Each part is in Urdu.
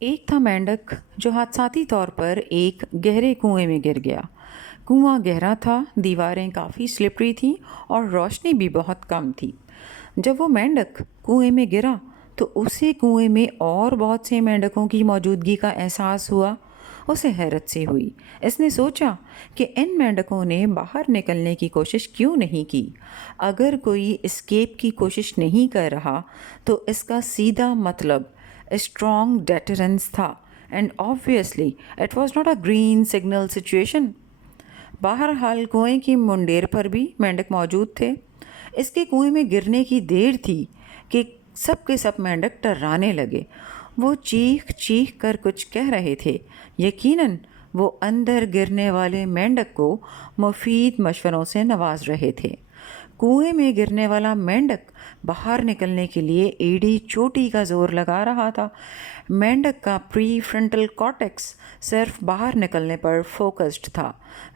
ایک تھا مینڈک جو حادثاتی طور پر ایک گہرے کنویں میں گر گیا۔ کنواں گہرا تھا، دیواریں کافی سلپری تھیں اور روشنی بھی بہت کم تھی۔ جب وہ مینڈک کنویں میں گرا تو اسے کنویں میں اور بہت سے مینڈکوں کی موجودگی کا احساس ہوا۔ اسے حیرت سی ہوئی۔ اس نے سوچا کہ ان مینڈکوں نے باہر نکلنے کی کوشش کیوں نہیں کی۔ اگر کوئی اسکیپ کی کوشش نہیں کر رہا تو اس کا سیدھا مطلب اسٹرانگ ڈیٹرنس تھا، and obviously it was not a green signal situation۔ بہرحال کنویں کی منڈیر پر بھی مینڈک موجود تھے۔ اس کے کنویں میں گرنے کی دیر تھی کہ سب کے سب مینڈک ٹررانے لگے۔ وہ چیخ چیخ کر کچھ کہہ رہے تھے۔ یقیناً وہ اندر گرنے والے مینڈک کو مفید مشوروں سے نواز رہے تھے۔ کنویں میں گرنے والا مینڈک باہر نکلنے کے لیے ایڑی چوٹی کا زور لگا رہا تھا۔ مینڈک کا پری فرنٹل کارٹیکس صرف باہر نکلنے پر فوکسڈ تھا۔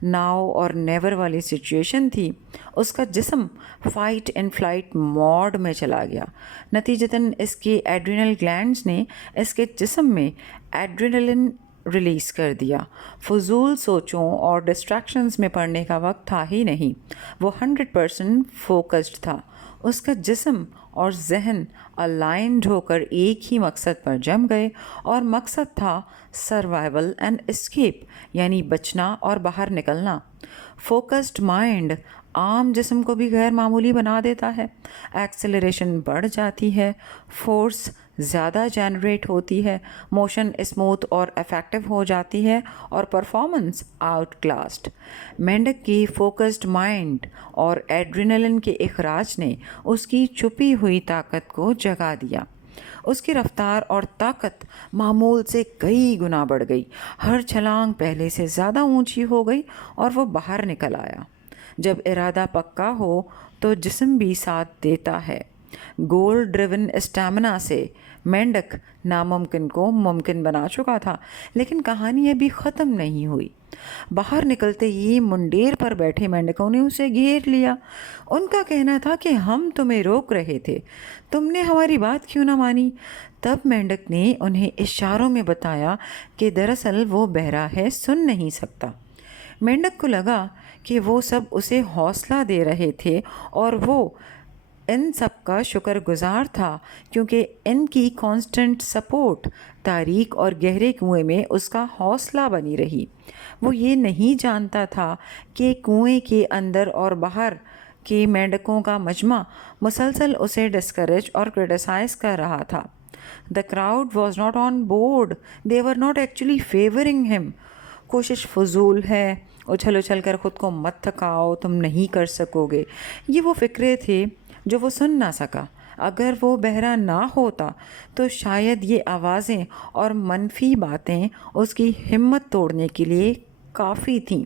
ناؤ اور نیور والی سچویشن تھی۔ اس کا جسم فائٹ اینڈ فلائٹ موڈ میں چلا گیا۔ نتیجتاً اس کے ایڈرینل گلینڈز نے اس کے جسم میں ایڈرینلن ریلیز کر دیا۔ فضول سوچوں اور ڈسٹریکشنز میں پڑنے کا وقت تھا ہی نہیں۔ وہ 100% فوکسڈ تھا۔ اس کا جسم اور ذہن الائنڈ ہو کر ایک ہی مقصد پر جم گئے، اور مقصد تھا سروائیول اینڈ اسکیپ، یعنی بچنا اور باہر نکلنا۔ فوکسڈ مائنڈ عام جسم کو بھی غیر معمولی بنا دیتا ہے۔ ایکسلریشن بڑھ جاتی ہے، فورس زیادہ جنریٹ ہوتی ہے، موشن اسموتھ اور افیکٹو ہو جاتی ہے، اور پرفارمنس آؤٹ کلاسڈ۔ مینڈک کی فوکسڈ مائنڈ اور ایڈرینلن کے اخراج نے اس کی چھپی ہوئی طاقت کو جگا دیا۔ اس کی رفتار اور طاقت معمول سے کئی گنا بڑھ گئی۔ ہر چھلانگ پہلے سے زیادہ اونچی ہو گئی اور وہ باہر نکل آیا۔ جب ارادہ پکا ہو تو جسم بھی ساتھ دیتا ہے۔ گول ڈریون اسٹیمنا سے مینڈک ناممکن کو ممکن بنا چکا تھا، لیکن کہانی ابھی ختم نہیں ہوئی۔ باہر نکلتے ہی منڈیر پر بیٹھے مینڈکوں نے اسے گھیر لیا۔ ان کا کہنا تھا کہ ہم تمہیں روک رہے تھے، تم نے ہماری بات کیوں نہ مانی؟ تب مینڈک نے انہیں اشاروں میں بتایا کہ دراصل وہ بہرا ہے، سن نہیں سکتا۔ مینڈک کو لگا کہ وہ سب اسے حوصلہ دے رہے تھے، اور وہ ان سب کا شکر گزار تھا، کیونکہ ان کی کانسٹنٹ سپورٹ تاریک اور گہرے کنویں میں اس کا حوصلہ بنی رہی۔ وہ یہ نہیں جانتا تھا کہ کنویں کے اندر اور باہر کے مینڈکوں کا مجمع مسلسل اسے ڈسکریج اور کرٹیسائز کر رہا تھا۔ The crowd was not on board. They were not actually favoring him. کوشش فضول ہے، اچھل اچھل کر خود کو مت تھکاؤ، تم نہیں کر سکو گے، یہ وہ فکرے تھے جو وہ سن نہ سکا۔ اگر وہ بہرا نہ ہوتا تو شاید یہ آوازیں اور منفی باتیں اس کی ہمت توڑنے کے لیے کافی تھیں،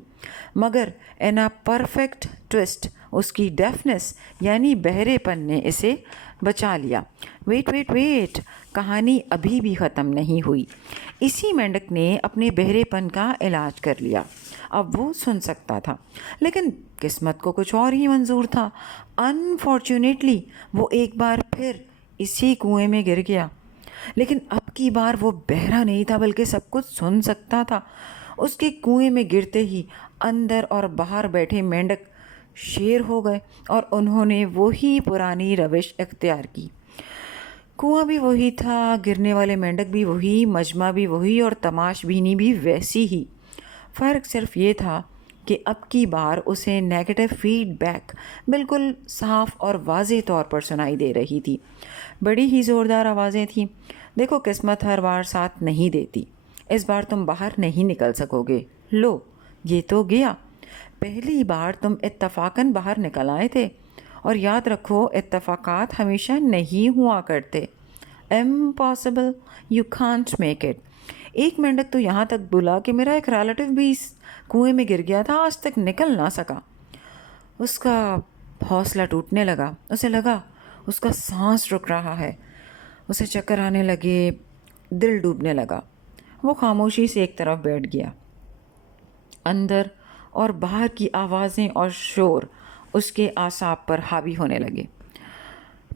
مگر ان اے پرفیکٹ ٹوسٹ اس کی ڈیفنس یعنی بہرے پن نے اسے بچا لیا۔ ویٹ، کہانی ابھی بھی ختم نہیں ہوئی۔ اسی مینڈک نے اپنے بہرے پن کا علاج کر لیا۔ اب وہ سن سکتا تھا، لیکن قسمت کو کچھ اور ہی منظور تھا۔ انفارچونیٹلی وہ ایک بار پھر اسی کنویں میں گر گیا، لیکن اب کی بار وہ بہرا نہیں تھا بلکہ سب کچھ سن سکتا تھا۔ اس کے کنویں میں گرتے ہی اندر اور باہر بیٹھے مینڈک شیر ہو گئے، اور انہوں نے وہی پرانی روش اختیار کی۔ کنواں بھی وہی تھا، گرنے والے مینڈک بھی وہی، مجمع بھی وہی، اور تماش بینی بھی ویسی ہی۔ فرق صرف یہ تھا کہ اب کی بار اسے نیگیٹو فیڈ بیک بالکل صاف اور واضح طور پر سنائی دے رہی تھی۔ بڑی ہی زوردار آوازیں تھیں۔ دیکھو، قسمت ہر بار ساتھ نہیں دیتی، اس بار تم باہر نہیں نکل سکو گے۔ لو، یہ تو گیا۔ پہلی بار تم اتفاقاً باہر نکل آئے تھے، اور یاد رکھو اتفاقات ہمیشہ نہیں ہوا کرتے۔ Impossible, you can't make it. ایک مینڈک تو یہاں تک بولا کہ میرا ایک ریلیٹیو بھی اس کنویں میں گر گیا تھا، آج تک نکل نہ سکا۔ اس کا حوصلہ ٹوٹنے لگا۔ اسے لگا اس کا سانس رک رہا ہے، اسے چکر آنے لگے، دل ڈوبنے لگا۔ وہ خاموشی سے ایک طرف بیٹھ گیا۔ اندر اور باہر کی آوازیں اور شور اس کے اعصاب پر حاوی ہونے لگے۔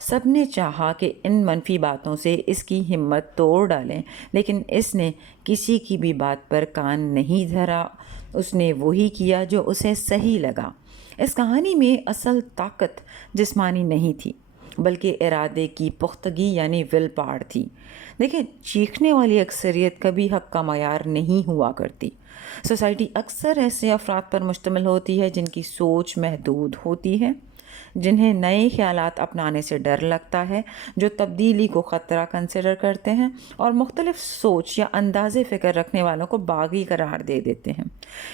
سب نے چاہا کہ ان منفی باتوں سے اس کی ہمت توڑ ڈالیں، لیکن اس نے کسی کی بھی بات پر کان نہیں دھرا۔ اس نے وہی کیا جو اسے صحیح لگا۔ اس کہانی میں اصل طاقت جسمانی نہیں تھی، بلکہ ارادے کی پختگی یعنی ول پاور تھی۔ دیکھیں، چیخنے والی اکثریت کبھی حق کا معیار نہیں ہوا کرتی۔ سوسائٹی اکثر ایسے افراد پر مشتمل ہوتی ہے جن کی سوچ محدود ہوتی ہے، جنہیں نئے خیالات اپنانے سے ڈر لگتا ہے، جو تبدیلی کو خطرہ کنسیڈر کرتے ہیں اور مختلف سوچ یا انداز فکر رکھنے والوں کو باغی قرار دے دیتے ہیں۔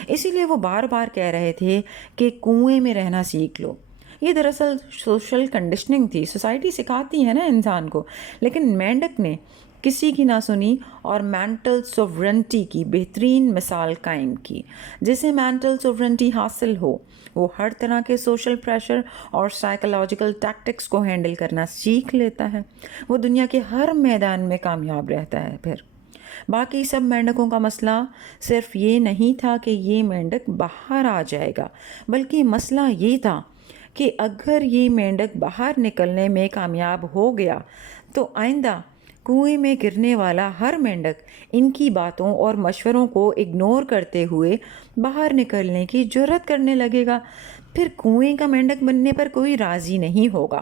اسی لیے وہ بار بار کہہ رہے تھے کہ کنویں میں رہنا سیکھ لو۔ یہ دراصل سوشل کنڈیشننگ تھی، سوسائٹی سکھاتی ہے نا انسان کو، لیکن مینڈک نے کسی کی نہ سنی اور مینٹل سوورنٹی کی بہترین مثال قائم کی۔ جسے مینٹل سوورنٹی حاصل ہو، وہ ہر طرح کے سوشل پریشر اور سائیکولوجیکل ٹیکٹکس کو ہینڈل کرنا سیکھ لیتا ہے۔ وہ دنیا کے ہر میدان میں کامیاب رہتا ہے۔ پھر باقی سب مینڈکوں کا مسئلہ صرف یہ نہیں تھا کہ یہ مینڈک باہر آ جائے گا، بلکہ مسئلہ یہ تھا کہ اگر یہ مینڈک باہر نکلنے میں کامیاب ہو گیا تو آئندہ کنویں میں گرنے والا ہر مینڈک ان کی باتوں اور مشوروں کو اگنور کرتے ہوئے باہر نکلنے کی جرات کرنے لگے گا۔ پھر کنویں کا مینڈک بننے پر کوئی راضی نہیں ہوگا۔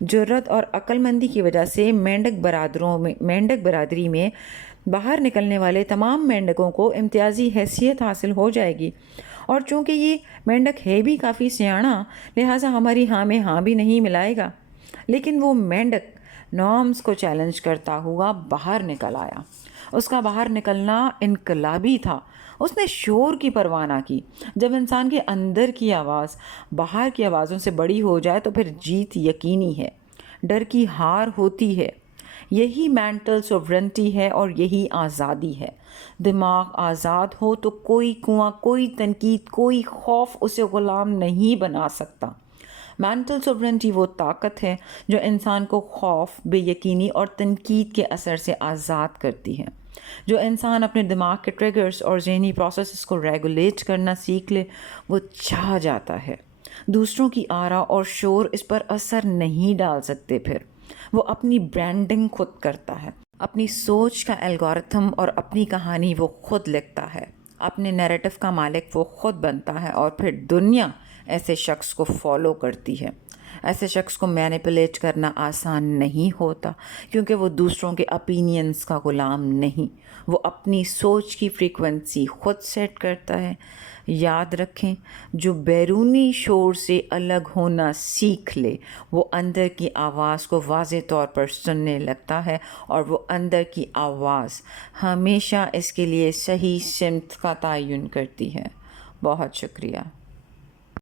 جرات اور عقل مندی کی وجہ سے مینڈک برادری میں باہر نکلنے والے تمام مینڈکوں کو امتیازی حیثیت حاصل ہو جائے گی، اور چونکہ یہ مینڈک ہے بھی کافی سیاںا، لہٰذا ہماری ہاں میں ہاں بھی نہیں ملائے گا۔ لیکن وہ مینڈک نارمز کو چیلنج کرتا ہوا باہر نکل آیا۔ اس کا باہر نکلنا انقلابی تھا۔ اس نے شور کی پرواہ نہ کی۔ جب انسان کے اندر کی آواز باہر کی آوازوں سے بڑی ہو جائے تو پھر جیت یقینی ہے، ڈر کی ہار ہوتی ہے۔ یہی مینٹل سوورنٹی ہے اور یہی آزادی ہے۔ دماغ آزاد ہو تو کوئی کنواں، کوئی تنقید، کوئی خوف اسے غلام نہیں بنا سکتا۔ مینٹل سوورنٹی وہ طاقت ہے جو انسان کو خوف، بے یقینی اور تنقید کے اثر سے آزاد کرتی ہے۔ جو انسان اپنے دماغ کے ٹریگرز اور ذہنی پروسیسز کو ریگولیٹ کرنا سیکھ لے، وہ چھا جاتا ہے۔ دوسروں کی آرا اور شور اس پر اثر نہیں ڈال سکتے۔ پھر وہ اپنی برانڈنگ خود کرتا ہے، اپنی سوچ کا الگورتھم اور اپنی کہانی وہ خود لکھتا ہے، اپنے نیریٹو کا مالک وہ خود بنتا ہے، اور پھر دنیا ایسے شخص کو فالو کرتی ہے۔ ایسے شخص کو مینیپولیٹ کرنا آسان نہیں ہوتا، کیونکہ وہ دوسروں کے اپینینز کا غلام نہیں، وہ اپنی سوچ کی فریکوینسی خود سیٹ کرتا ہے۔ یاد رکھیں، جو بیرونی شور سے الگ ہونا سیکھ لے، وہ اندر کی آواز کو واضح طور پر سننے لگتا ہے، اور وہ اندر کی آواز ہمیشہ اس کے لیے صحیح سمت کا تعین کرتی ہے۔ بہت شکریہ۔